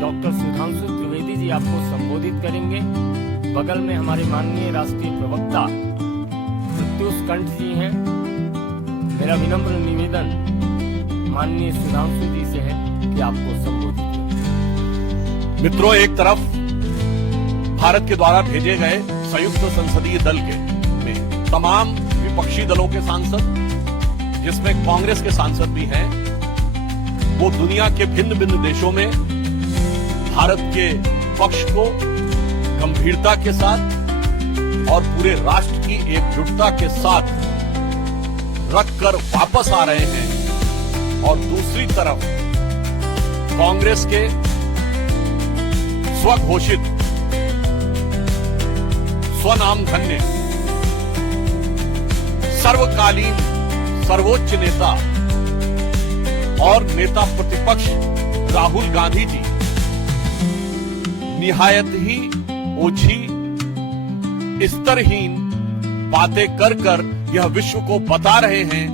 Doctor Sudhanshu Trivedi ji आपको संबोधित करेंगे। बगल में हमारे माननीय राष्ट्रीय प्रवक्ता प्रत्युष कंठ जी हैं। मेरा विनम्र निवेदन माननीय सुधांशु जी से है कि आपको संबोधित करें। मित्रों, एक तरफ भारत के द्वारा भेजे गए संयुक्त संसदीय दल के में तमाम विपक्षी दलों के सांसद, जिसमें कांग्रेस के सांसद भी हैं, वो दुनिया के भिन्न भिन्न देशों में भारत के पक्ष को गंभीरता के साथ और पूरे राष्ट्र की एकजुटता के साथ रखकर वापस आ रहे हैं। और दूसरी तरफ कांग्रेस के स्वघोषित स्वनाम धन्य सर्वकालीन सर्वोच्च नेता और नेता प्रतिपक्ष राहुल गांधी जी निहायत ही ओछी स्तरहीन बातें कर कर यह विश्व को बता रहे हैं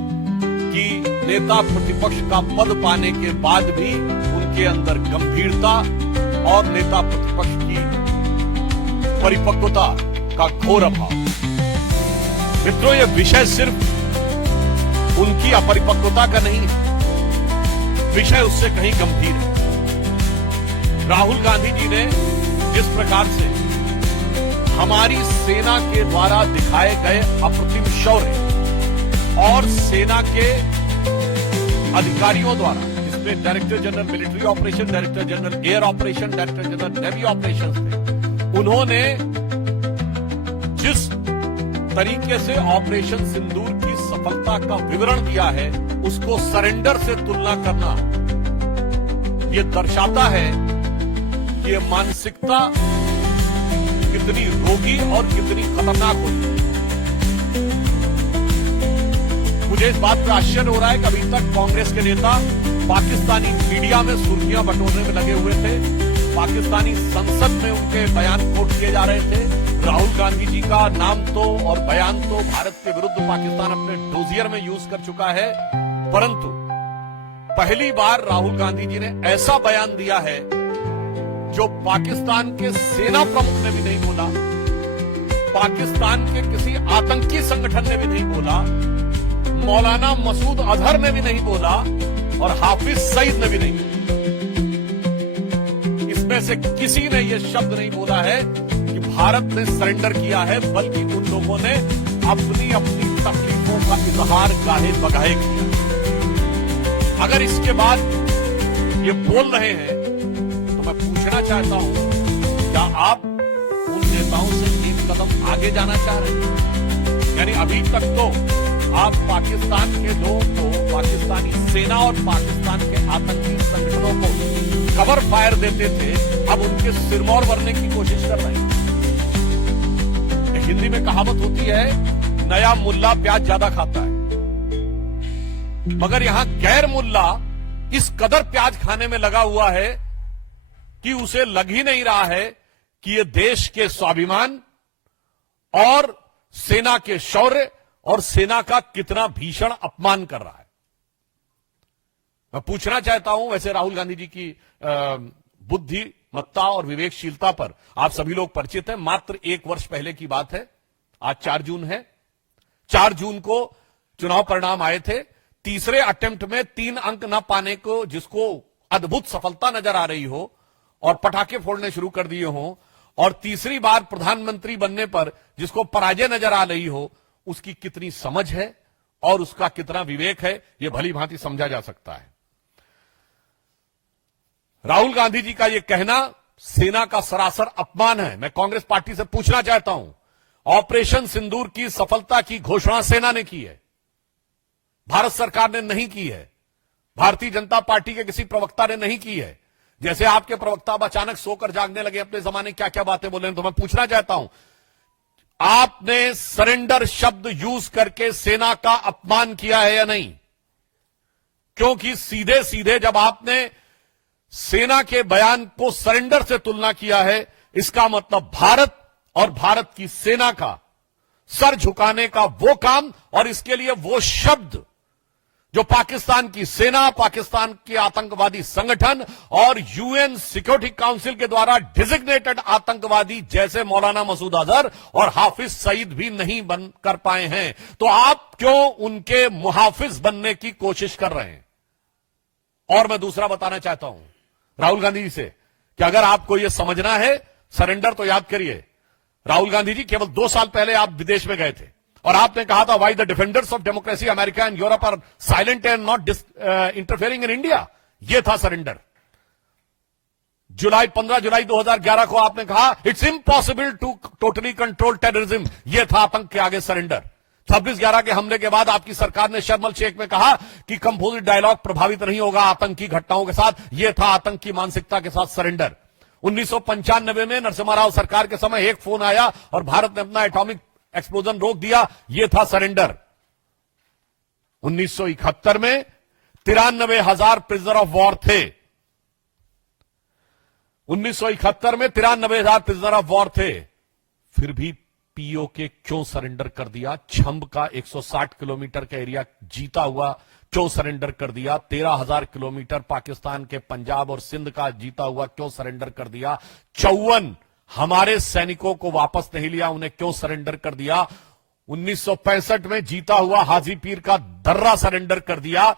कि नेता प्रतिपक्ष का पद पाने के बाद भी उनके अंदर गंभीरता और नेता प्रतिपक्ष की परिपक्वता का घोर अभाव। मित्रों, यह विषय सिर्फ उनकी अपरिपक्वता का नहीं है, विषय उससे कहीं गंभीर है। राहुल गांधी जी ने जिस प्रकार से हमारी सेना के द्वारा दिखाए गए अप्रतिम शौर्य और सेना के अधिकारियों द्वारा, इसमें director general military operation, director general air operation, director general navy operation थे, उन्होंने जिस तरीके से ऑपरेशन सिंदूर की सफलता का विवरण दिया है, उसको सरेंडर से तुलना करना यह दर्शाता है कि यह मानसिकता कितनी रोगी और कितनी खतरनाक होती है। मुझे इस बात पर आश्चर्य हो रहा है कि अभी तक कांग्रेस के नेता पाकिस्तानी मीडिया में सुर्खियां बटोरने में लगे हुए थे, पाकिस्तानी संसद में उनके बयान कोट किए जा रहे थे। राहुल गांधी जी का नाम तो और बयान तो भारत के विरुद्ध पाकिस्तान अपने डोजियर में यूज कर चुका है, परंतु पहली बार राहुल गांधी जी ने ऐसा बयान दिया है जो पाकिस्तान के सेना प्रमुख ने भी नहीं बोला, पाकिस्तान के किसी आतंकी संगठन ने भी नहीं बोला, मौलाना मसूद अजहर ने भी नहीं बोला और हाफिज सईद ने भी नहीं बोला। इसमें से किसी ने यह शब्द नहीं बोला है कि भारत ने सरेंडर किया है, बल्कि उन लोगों ने अपनी अपनी तकलीफों का इजहार गाहे बगाहे किया। अगर इसके बाद ये बोल रहे हैं तो मैं पूछना चाहता हूं, क्या आप उन नेताओं से एक कदम आगे जाना चाह रहे हैं? यानी अभी तक तो आप पाकिस्तान के लोगों को, पाकिस्तानी सेना और पाकिस्तान के आतंकी संगठनों को कवर फायर देते थे, अब उनके सिरमौर भरने की कोशिश कर रहे हैं। हिंदी में कहावत होती है, नया मुल्ला प्याज ज्यादा खाता है, मगर यहां गैर मुल्ला इस कदर प्याज खाने में लगा हुआ है कि उसे लग ही नहीं रहा है कि यह देश के स्वाभिमान और सेना के शौर्य और सेना का कितना भीषण अपमान कर रहा है। मैं पूछना चाहता हूं, वैसे राहुल गांधी जी की बुद्धिमत्ता और विवेकशीलता पर आप सभी लोग परिचित हैं। मात्र एक वर्ष पहले की बात है, आज 4 जून है। 4 जून को चुनाव परिणाम आए थे। तीसरे अटेम्प्ट में 3 अंक न पाने को, जिसको अद्भुत सफलता नजर आ रही हो और पटाखे फोड़ने शुरू कर दिए हो, और तीसरी बार प्रधानमंत्री बनने पर जिसको पराजय नजर आ रही हो, उसकी कितनी समझ है और उसका कितना विवेक है, यह भली भांति समझा जा सकता है। राहुल गांधी जी का यह कहना सेना का सरासर अपमान है। मैं कांग्रेस पार्टी से पूछना चाहता हूं, ऑपरेशन सिंदूर की सफलता की घोषणा सेना ने की है, भारत सरकार ने नहीं की है, भारतीय जनता पार्टी के किसी प्रवक्ता ने नहीं की है। जैसे आपके प्रवक्ता अब अचानक सोकर जागने लगे, अपने जमाने क्या क्या बातें बोले, तो मैं पूछना चाहता हूं, आपने सरेंडर शब्द यूज करके सेना का अपमान किया है या नहीं? क्योंकि सीधे सीधे जब आपने सेना के बयान को सरेंडर से तुलना किया है, इसका मतलब भारत और भारत की सेना का सर झुकाने का वो काम और इसके लिए वो शब्द जो पाकिस्तान की सेना, पाकिस्तान के आतंकवादी संगठन और यूएन सिक्योरिटी काउंसिल के द्वारा डिजिग्नेटेड आतंकवादी जैसे मौलाना मसूद अजहर और हाफिज सईद भी नहीं बन कर पाए हैं, तो आप क्यों उनके मुहाफिज बनने की कोशिश कर रहे हैं? और मैं दूसरा बताना चाहता हूं राहुल गांधी जी से कि अगर आपको यह समझना है सरेंडर, तो याद करिए राहुल गांधी जी केवल 2 साल पहले आप विदेश में गए थे और आपने कहा था why the defenders of democracy America and Europe are silent and not interfering in India. यह था सरेंडर। 15 जुलाई 2011 को आपने कहा it's impossible to totally control terrorism. यह था आतंक के आगे सरेंडर। 26/11 के हमले के बाद आपकी सरकार ने शर्म शेख में कहा कि कंपोजिट डायलॉग प्रभावित नहीं होगा आतंकी घटनाओं के साथ। यह था आतंक की मानसिकता के साथ सरेंडर। 1995 में नरसिम्हा राव सरकार के समय एक फोन आया और भारत ने अपना एटॉमिक एक्सप्लोजन रोक दिया। यह था सरेंडर। 1971 में 93,000 प्रिजनर ऑफ वॉर थे। 1971 में 93,000 प्रिजनर ऑफ वॉर थे। फिर भी पीओके क्यों सरेंडर कर दिया? छंब का 160 किलोमीटर का एरिया जीता हुआ क्यों सरेंडर कर दिया? 13,000 किलोमीटर पाकिस्तान के पंजाब और सिंध का जीता हुआ क्यों सरेंडर कर दिया? 54 हमारे सैनिकों को वापस नहीं लिया, उन्हें क्यों सरेंडर कर दिया? 1965 में जीता हुआ हाजी पीर का दर्रा सरेंडर कर दिया।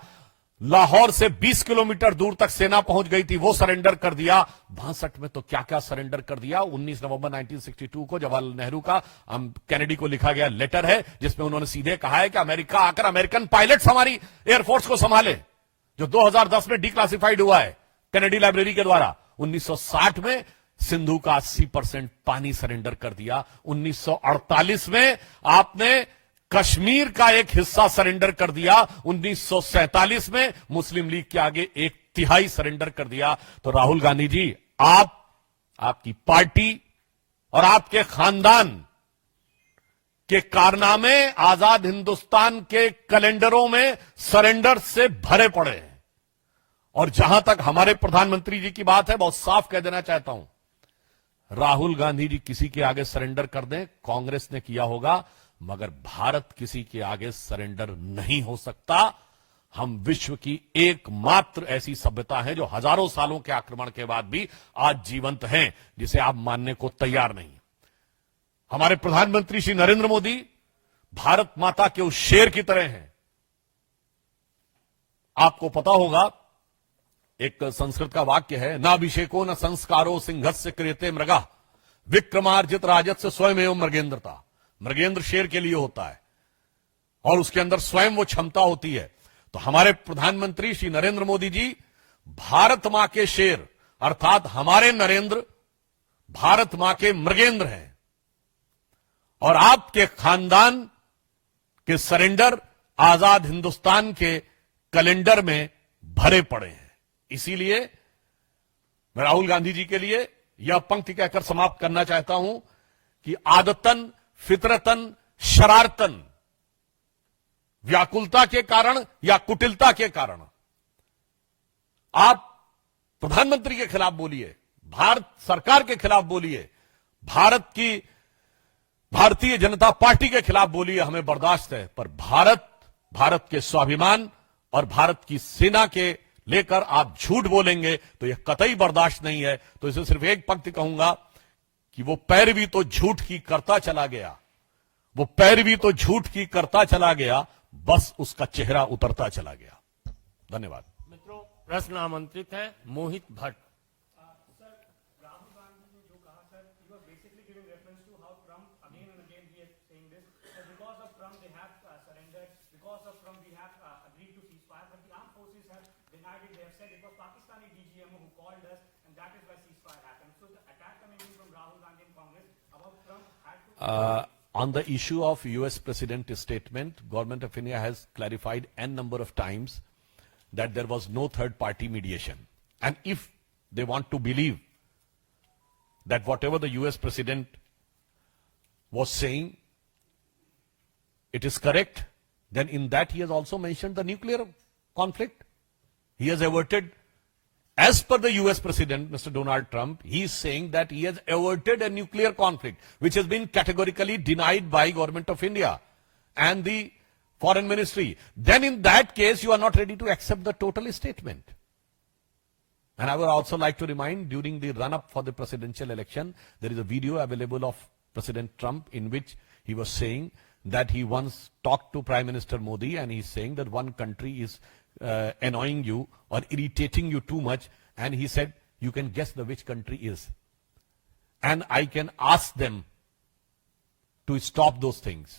लाहौर से 20 किलोमीटर दूर तक सेना पहुंच गई थी, वो सरेंडर कर दिया। 62 में तो क्या क्या सरेंडर कर दिया। 19 नवंबर 1962 को जवाहरलाल नेहरू का कैनेडी को लिखा गया लेटर है जिसमें उन्होंने सीधे कहा है कि अमेरिका आकर अमेरिकन पायलट्स हमारी एयरफोर्स को संभाले, जो 2010 में डिक्लासिफाइड हुआ है कैनेडी लाइब्रेरी के द्वारा। 1960 में सिंधु का 80% पानी सरेंडर कर दिया। 1948 में आपने कश्मीर का एक हिस्सा सरेंडर कर दिया। 1947 में मुस्लिम लीग के आगे 1/3 सरेंडर कर दिया। तो राहुल गांधी जी, आपकी पार्टी और आपके खानदान के कारनामे आजाद हिंदुस्तान के कैलेंडरों में सरेंडर से भरे पड़े हैं। और जहां तक हमारे प्रधानमंत्री जी की बात है, बहुत साफ कह देना चाहता हूं, राहुल गांधी जी किसी के आगे सरेंडर कर दें, कांग्रेस ने किया होगा, मगर भारत किसी के आगे सरेंडर नहीं हो सकता। हम विश्व की एकमात्र ऐसी सभ्यता है जो हजारों सालों के आक्रमण के बाद भी आज जीवंत हैं, जिसे आप मानने को तैयार नहीं। हमारे प्रधानमंत्री श्री नरेंद्र मोदी भारत माता के उस शेर की तरह हैं। आपको पता होगा, एक संस्कृत का वाक्य है, नाभिषेको न संस्कारो सिंहस्य क्रियते मृगा विक्रमार्जित राजस्य स्वयं मृगेंद्रता। मृगेंद्र शेर के लिए होता है और उसके अंदर स्वयं वो क्षमता होती है। तो हमारे प्रधानमंत्री श्री नरेंद्र मोदी जी भारत मां के शेर अर्थात हमारे नरेंद्र भारत मां के मृगेंद्र हैं। और आपके खानदान के सरेंडर आजाद हिंदुस्तान के कैलेंडर में भरे पड़े हैं। इसीलिए मैं राहुल गांधी जी के लिए यह पंक्ति कहकर समाप्त करना चाहता हूं कि आदतन, फितरतन, शरारतन, व्याकुलता के कारण या कुटिलता के कारण आप प्रधानमंत्री के खिलाफ बोलिए, भारत सरकार के खिलाफ बोलिए, भारतीय जनता पार्टी के खिलाफ बोलिए, हमें बर्दाश्त है। पर भारत के स्वाभिमान और भारत की सेना के लेकर आप झूठ बोलेंगे तो यह कतई बर्दाश्त नहीं है। तो इसे सिर्फ एक पंक्ति कहूंगा कि वो पैरवी तो झूठ की करता चला गया, वो पैरवी तो झूठ की करता चला गया, बस उसका चेहरा उतरता चला गया। धन्यवाद। मित्रों, प्रश्न आमंत्रित है मोहित Bhatt. On the issue of US President statement, Government of India has clarified n number of times that there was no third party mediation. And if they want to believe that whatever the US President was saying, it is correct, then in that he has also mentioned the nuclear conflict. He has averted, as per the US President, Mr. Donald Trump, he is saying that he has averted a nuclear conflict, which has been categorically denied by Government of India. And the foreign ministry, then in that case you are not ready to accept the total statement. And I would also like to remind, during the run-up for the presidential election, there is a video available of President Trump in which he was saying that he once talked to Prime Minister Modi and he's saying that one country is annoying you or irritating you too much, and he said, you can guess which country is. And I can ask them to stop those things.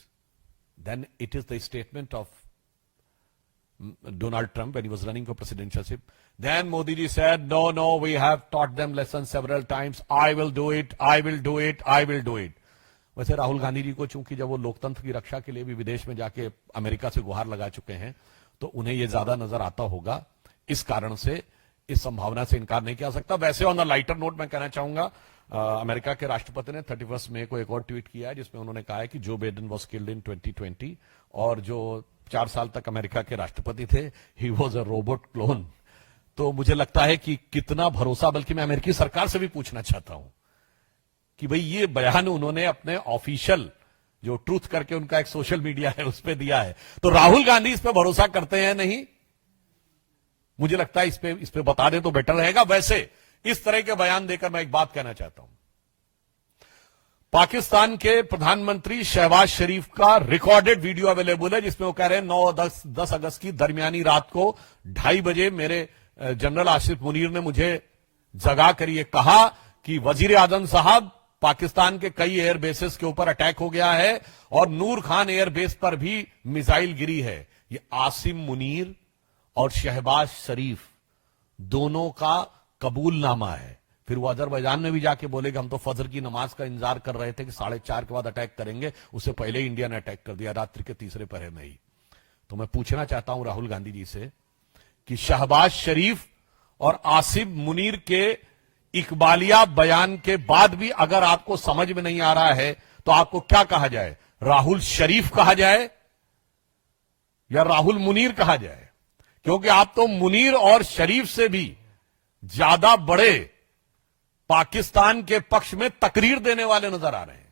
Then it is the statement of Donald Trump when he was running for presidentialship. Then Modi ji said, no, we have taught them lessons several times. I will do it. वैसे राहुल गांधी जी को चूंकि जब वो लोकतंत्र की रक्षा के लिए भी विदेश में जाके अमेरिका से गुहार लगा चुके हैं, तो उन्हें ये ज्यादा नजर आता होगा। इस कारण से इस संभावना से इनकार नहीं किया सकता। वैसे ऑन द लाइटर नोट मैं कहना चाहूंगा, अमेरिका के राष्ट्रपति ने 31 मई को एक और ट्वीट किया है जिसमें उन्होंने कहा है कि Joe Biden was killed in 2020 और जो 4 साल तक अमेरिका के राष्ट्रपति थे, he was a robot clone. तो मुझे लगता है कि कितना भरोसा, बल्कि मैं अमेरिकी सरकार से भी पूछना चाहता हूं कि भाई ये बयान उन्होंने अपने ऑफिशियल जो ट्रूथ करके उनका एक सोशल मीडिया है उस पर दिया है, तो राहुल गांधी इस पे भरोसा करते हैं नहीं? मुझे लगता है इस पे बता दें तो बेटर रहेगा। वैसे इस तरह के बयान देकर मैं एक बात कहना चाहता हूं, पाकिस्तान के प्रधानमंत्री शहबाज शरीफ का रिकॉर्डेड वीडियो अवेलेबल है जिसमें वो कह रहे हैं 9-10 अगस्त की दरमियानी रात को 2:30 बजे मेरे जनरल आसिफ मुनीर ने मुझे जगा कर ये कहा कि वजीर आजम साहब, पाकिस्तान के कई एयर बेसेस के ऊपर अटैक हो गया है और नूर खान एयर बेस पर भी मिसाइल गिरी है। ये आसिम मुनीर और शहबाज शरीफ दोनों का कबूलनामा है। फिर वो अजरबैजान में भी जाके बोले कि हम तो फजर की नमाज का इंतजार कर रहे थे कि 4:30 के बाद अटैक करेंगे, उससे पहले इंडिया ने अटैक कर दिया रात्रि के तीसरे पहर में ही। तो मैं पूछना चाहता हूं राहुल गांधी जी से कि शहबाज शरीफ और आसिफ मुनीर के इकबालिया बयान के बाद भी अगर आपको समझ में नहीं आ रहा है तो आपको क्या कहा जाए? राहुल शरीफ कहा जाए या राहुल मुनीर कहा जाए? क्योंकि आप तो मुनीर और शरीफ से भी ज्यादा बड़े पाकिस्तान के पक्ष में तकरीर देने वाले नजर आ रहे हैं।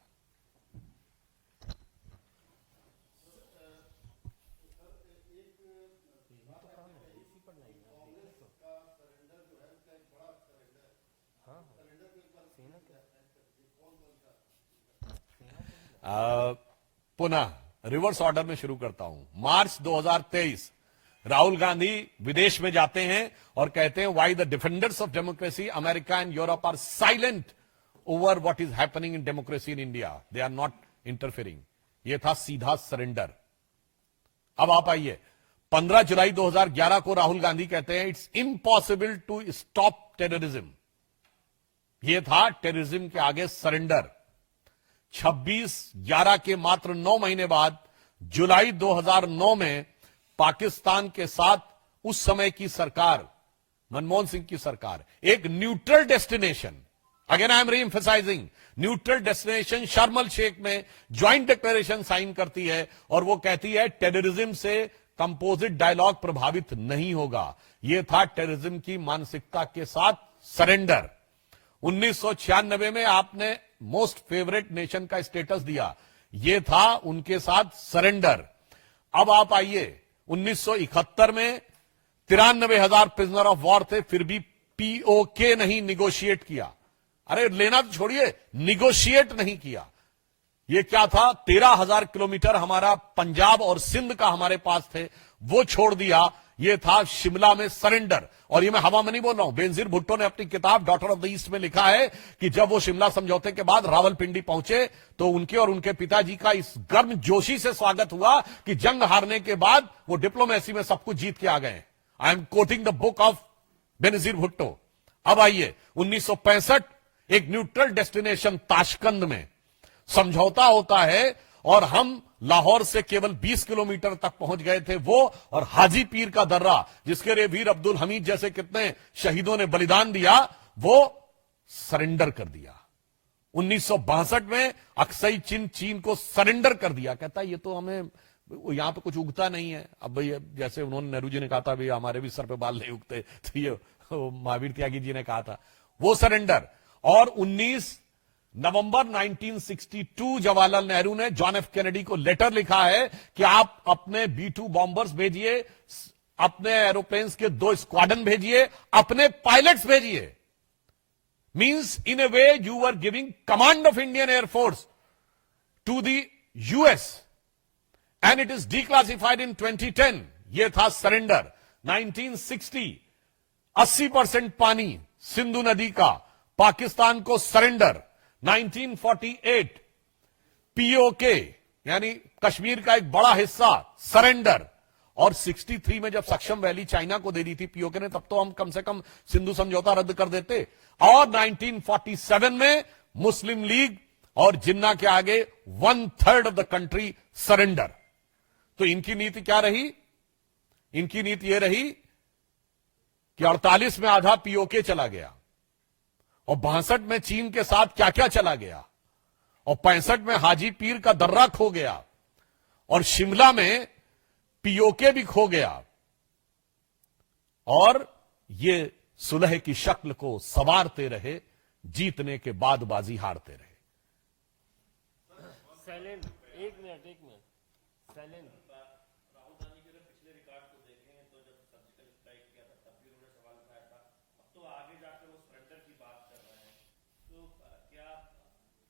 पुनः रिवर्स ऑर्डर में शुरू करता हूं। मार्च 2023 राहुल गांधी विदेश में जाते हैं और कहते हैं why the defenders of democracy America and Europe are silent over what is happening in democracy in India, they are not interfering. यह था सीधा सरेंडर। अब आप आइए, 15 जुलाई 2011 को राहुल गांधी कहते हैं it's impossible to stop terrorism. यह था टेररिज्म के आगे सरेंडर। 26/11 के मात्र 9 महीने बाद जुलाई 2009 में पाकिस्तान के साथ उस समय की सरकार, मनमोहन सिंह की सरकार, एक neutral destination, again I am री एम्फसाइजिंग, न्यूट्रल डेस्टिनेशन शर्म एल शेख में ज्वाइंट डिक्लेरेशन साइन करती है और वो कहती है टेररिज्म से कंपोजिट डायलॉग प्रभावित नहीं होगा। यह था टेररिज्म की मानसिकता के साथ सरेंडर। 1996 में आपने मोस्ट फेवरेट नेशन का स्टेटस दिया, यह था उनके साथ सरेंडर। अब आप आइए, 1971 में 93,000 प्रिजनर ऑफ वॉर थे, फिर भी पीओके नहीं निगोशिएट किया। अरे लेना तो छोड़िए, निगोशिएट नहीं किया। यह क्या था? 13,000 किलोमीटर हमारा पंजाब और सिंध का हमारे पास थे, वो छोड़ दिया। यह था शिमला में सरेंडर। और ये मैं हवा में नहीं बोल रहा हूं, बेनजीर भुट्टो ने अपनी किताब डॉटर ऑफ द ईस्ट में लिखा है कि जब वो शिमला समझौते के बाद रावलपिंडी पहुंचे तो उनके और उनके पिताजी का इस गर्म जोशी से स्वागत हुआ कि जंग हारने के बाद वो डिप्लोमेसी में सब कुछ जीत के आ गए। I am quoting the book of Benazir Bhutto. अब आइए, 1965 एक न्यूट्रल डेस्टिनेशन ताशकंद में समझौता होता है और हम लाहौर से केवल 20 किलोमीटर तक पहुंच गए थे। वो और हाजी पीर का दर्रा, जिसके लिए वीर अब्दुल हमीद जैसे कितने शहीदों ने बलिदान दिया, वो सरेंडर कर दिया। 1962 में अक्सई चीन को सरेंडर कर दिया। कहता है ये तो हमें यहां पे कुछ उगता नहीं है। अब भाई जैसे उन्होंने, नेहरू जी ने कहा था भाई हमारे भी सर पे बाल नहीं उगते, तो ये महावीर त्यागी जी ने कहा था, वो सरेंडर। और नवंबर 1962 जवाहरलाल नेहरू ने जॉन एफ कैनेडी को लेटर लिखा है कि आप अपने B-2 बॉम्बर्स भेजिए, अपने एरोप्लेन्स के 2 स्क्वाड्रन भेजिए, अपने पायलट्स भेजिए। Means in a way you are giving command of Indian air force to the US and it is declassified in 2010। यह था सरेंडर। 1960 80% पानी सिंधु नदी का पाकिस्तान को सरेंडर। 1948 पीओके यानी कश्मीर का एक बड़ा हिस्सा सरेंडर। और 63 में जब सक्षम वैली चाइना को दे दी थी पीओके ने, तब तो हम कम से कम सिंधु समझौता रद्द कर देते। और 1947 में मुस्लिम लीग और जिन्ना के आगे 1/3 ऑफ द कंट्री सरेंडर। तो इनकी नीति क्या रही? इनकी नीति यह रही कि 48 में आधा पीओके चला गया, और 62 में चीन के साथ क्या क्या चला गया, और 65 में हाजी पीर का दर्रा खो गया, और शिमला में पीओके भी खो गया, और ये सुलह की शक्ल को संवारते रहे, जीतने के बाद बाजी हारते रहे। साइलेंट, एक मिनट साइलेंट। राहुल गांधी के पिछले रिकॉर्ड को देखें तो जब सर्जिकल स्ट्राइक किया था तब भी उन्होंने सवाल उठाया था। अब तो आगे जाकर वो सरेंडर की बात कर रहे हैं। तो क्या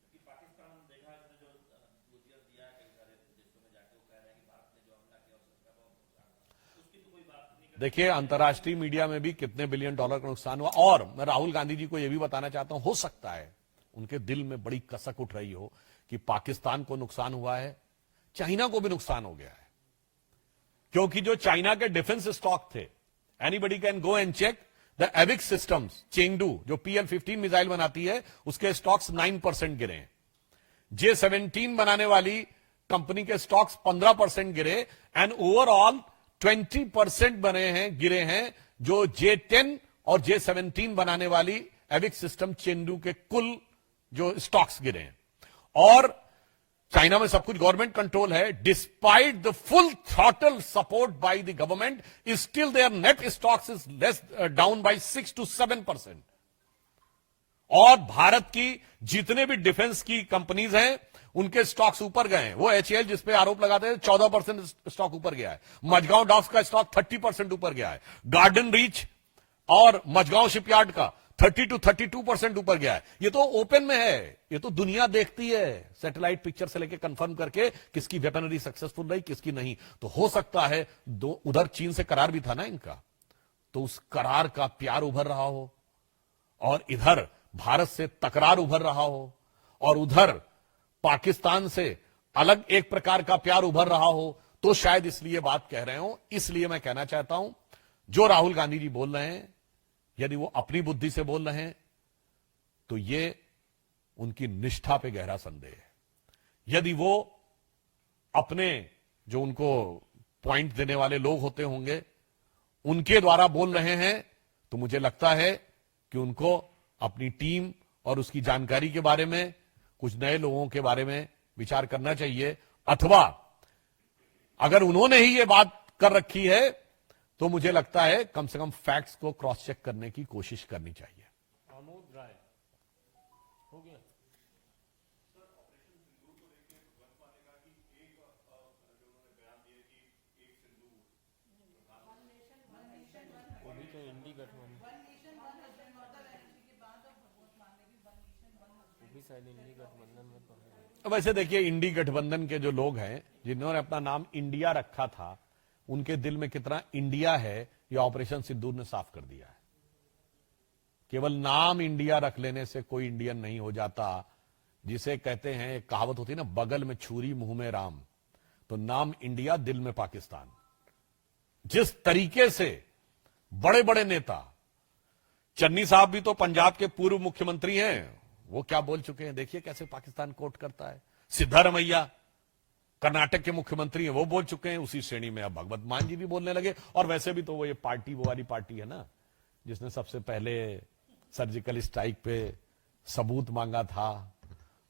कि पाकिस्तान देखा जो दूतिया दिया कई सारे देशों में जाके वो कह रहे हैं कि भारत ने जो हमला किया उसका बहुत नुकसान था, उसकी तो कोई बात नहीं। देखिए अंतर्राष्ट्रीय मीडिया में भी कितने बिलियन डॉलर का नुकसान हुआ। और मैं राहुल गांधी जी को यह भी बताना चाहता हूं, हो सकता है उनके दिल में बड़ी कसक उठ रही हो कि पाकिस्तान को नुकसान हुआ है, चाइना को भी नुकसान हो गया है। क्योंकि जो चाइना के डिफेंस स्टॉक थे, anybody can go and check the AVIC systems, Chengdu जो PL-15 मिसाइल बनाती है, उसके स्टॉक्स 9% गिरे हैं। J-17 बनाने वाली कंपनी के स्टॉक्स 15% गिरे, एंड ओवरऑल 20% गिरे हैं जो J-10 और J-17 बनाने वाली एविक सिस्टम चेंगडू के कुल जो स्टॉक्स गिरे हैं। और चाइना में सब कुछ गवर्नमेंट कंट्रोल है। Despite the full throttle support by the government, still there net stocks is less down by 6 to 7%। और भारत की जितने भी डिफेंस की कंपनीज हैं उनके स्टॉक्स ऊपर गए हैं। वो HAL जिस पे आरोप लगाते हैं 14% स्टॉक ऊपर गया है। मझगांव डॉक्स का स्टॉक 30% ऊपर गया है। गार्डन रीच और मझगांव शिपयार्ड का 30 to 32% ऊपर गया है। ये तो ओपन में है, ये तो दुनिया देखती है सैटेलाइट पिक्चर से लेके कंफर्म करके किसकी वेपनरी सक्सेसफुल रही किसकी नहीं। तो हो सकता है उधर चीन से करार भी था ना इनका, तो उस करार का प्यार उभर रहा हो, और इधर भारत से तकरार उभर रहा हो, और उधर पाकिस्तान से अलग एक प्रकार का प्यार उभर रहा हो। तो शायद इसलिए बात कह रहे हो। इसलिए मैं कहना चाहता हूं, जो राहुल गांधी जी बोल रहे हैं, यदि वो अपनी बुद्धि से बोल रहे हैं तो ये उनकी निष्ठा पे गहरा संदेह है। यदि वो अपने जो उनको पॉइंट देने वाले लोग होते होंगे उनके द्वारा बोल रहे हैं, तो मुझे लगता है कि उनको अपनी टीम और उसकी जानकारी के बारे में, कुछ नए लोगों के बारे में विचार करना चाहिए। अथवा अगर उन्होंने ही ये बात कर रखी है तो मुझे लगता है कम से कम फैक्ट्स को क्रॉस चेक करने की कोशिश करनी चाहिए। आमोद राय हो गया। अभी तो इंडी गठबंधन, वो भी शायद इंडी गठबंधन में तो है। वैसे देखिए इंडी गठबंधन के जो लोग हैं जिन्होंने अपना नाम इंडिया रखा था, उनके दिल में कितना इंडिया है ये ऑपरेशन सिंदूर ने साफ कर दिया है। केवल नाम इंडिया रख लेने से कोई इंडियन नहीं हो जाता। जिसे कहते हैं, एक कहावत होती है ना, बगल में छुरी मुंह में राम। तो नाम इंडिया, दिल में पाकिस्तान। जिस तरीके से बड़े बड़े नेता, चन्नी साहब भी तो पंजाब के पूर्व मुख्यमंत्री हैं, वो क्या बोल चुके हैं, देखिए कैसे पाकिस्तान कोट करता है। सिद्धारमैया कर्नाटक के मुख्यमंत्री हैं, वो बोल चुके हैं उसी श्रेणी में। अब भगवत मान जी भी बोलने लगे। और वैसे भी तो वो ये पार्टी, वो वाली पार्टी है ना जिसने सबसे पहले सर्जिकल स्ट्राइक पे सबूत मांगा था।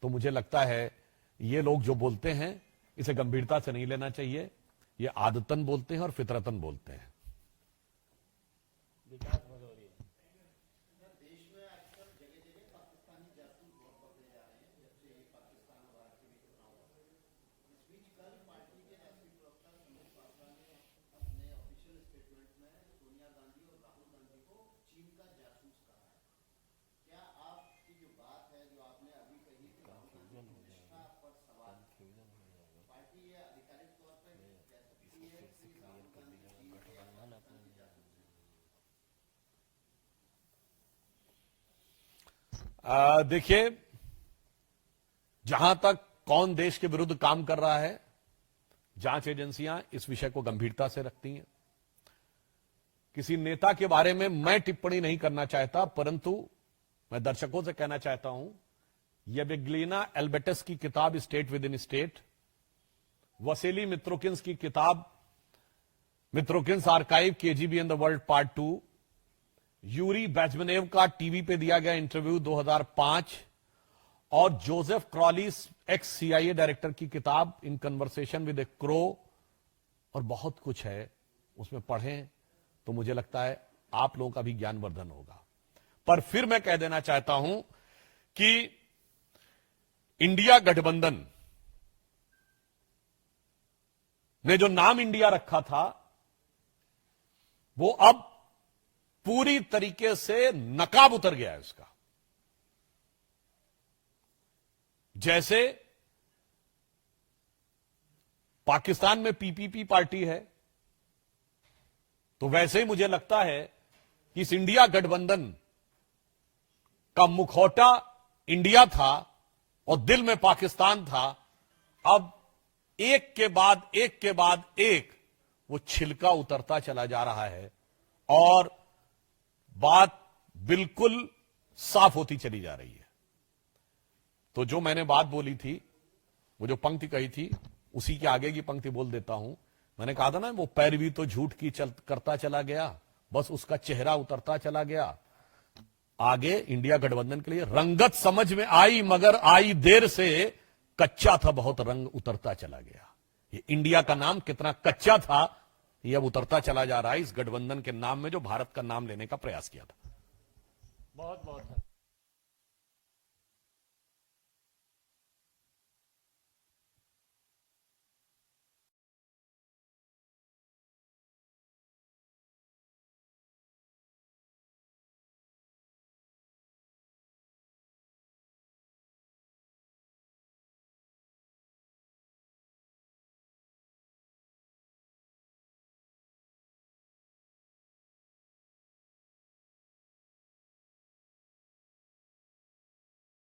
तो मुझे लगता है ये लोग जो बोलते हैं इसे गंभीरता से नहीं लेना चाहिए। ये आदतन बोलते हैं और फितरतन बोलते हैं। विकास भदौरिया। देश में आजकल जगह जगह पाकिस्तानी जासूस बहुत पकड़े जा रहे हैं। देखिए, जहां तक कौन देश के विरुद्ध काम कर रहा है, जांच एजेंसियां इस विषय को गंभीरता से रखती हैं। किसी नेता के बारे में मैं टिप्पणी नहीं करना चाहता, परंतु मैं दर्शकों से कहना चाहता हूं, येवग्लिना एल्बेटस की किताब state within state, Vasili Mitrokhin's की किताब Mitrokhin's archive KGB in the world part 2, Yuri Bezmenov का टीवी पे दिया गया इंटरव्यू 2005 और Joseph Crowley's ex CIA director की किताब in conversation with a crow, और बहुत कुछ है, उसमें पढ़ें तो मुझे लगता है आप लोगों का भी ज्ञानवर्धन होगा। पर फिर मैं कह देना चाहता हूं कि इंडिया गठबंधन ने जो नाम इंडिया रखा था, वो अब पूरी तरीके से नकाब उतर गया है उसका। जैसे पाकिस्तान में पीपीपी पार्टी है, तो वैसे ही मुझे लगता है कि इस इंडिया गठबंधन का मुखौटा इंडिया था और दिल में पाकिस्तान था। अब एक के बाद एक वो छिलका उतरता चला जा रहा है और बात बिल्कुल साफ होती चली जा रही है। तो जो मैंने बात बोली थी, वो जो पंक्ति कही थी, उसी के आगे की पंक्ति बोल देता हूं। मैंने कहा था ना, वो पैरवी तो झूठ की करता चला गया, बस उसका चेहरा उतरता चला गया। आगे इंडिया गठबंधन के लिए रंगत समझ में आई, मगर आई देर से, कच्चा था बहुत, रंग उतरता चला गया। ये इंडिया का नाम कितना कच्चा था, ये अब उतरता चला जा रहा है इस गठबंधन के नाम में जो भारत का नाम लेने का प्रयास किया था। बहुत बहुत